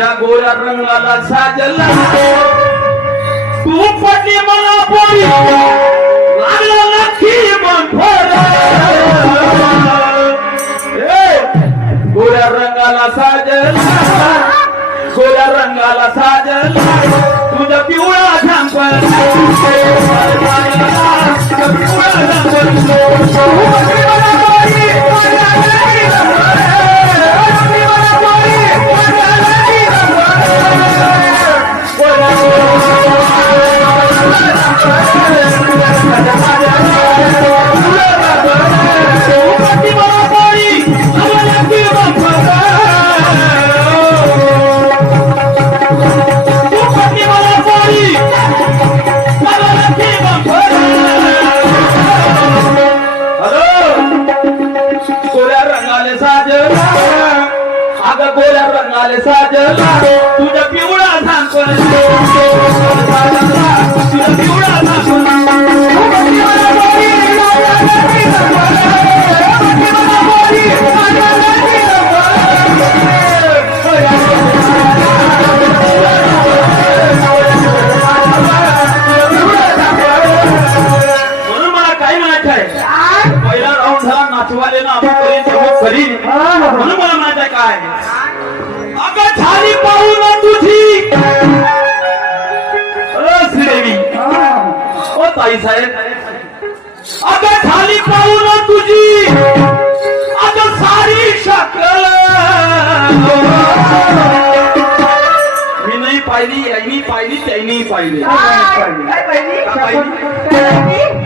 तुझ्या गोऱ्या रंगाला साजला तू पडली मला पोरी लागला नक्की मग गोऱ्या रंगाला साजला गोऱ्या रंगाला साजला तुझा पिवळा झांपण गोऱ्या रंगाले साजला तुझ्या पिवळा झांपण तुझ्या पिवळा म्हणून मला काय म्हणायचं आहे पहिला राऊंड झाला नाचवाले ना करी म्हणून मला म्हणायचं काय अगं झाली पाहून तुझी श्रीदेवी ओ ताई साहेब अगं झाली पाहून तुझी अगं सारी शकल मी नाही पाहिली यांनी पाहिली त्यांनी पाहिली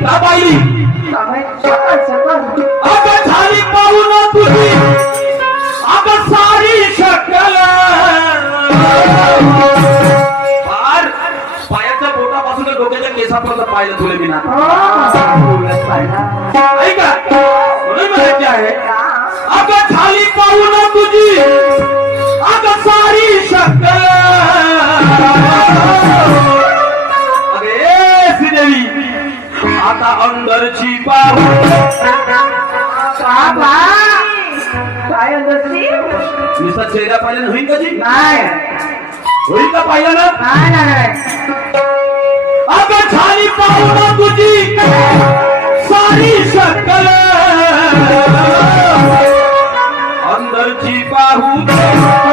का पाहिली अगं झाली पाहून तुझी अगं सारी शकल फार पायाच्या बोटापासून डोक्याच्या केसापर्यंत पाहिलं तुला मी ना ऐका म्हणून म्हणायचे आहे अगं झाली पाहून तुझी अगं सारी शकल अरे श्रीदेवी आता अंदरची पाहू काय अंदरची नुसता चेहरा पाहिला होईल कधी नाही होईल का पाहिलं ना नाही अगं झाली पाहून तुझी सारी शकल अंदरची पाहू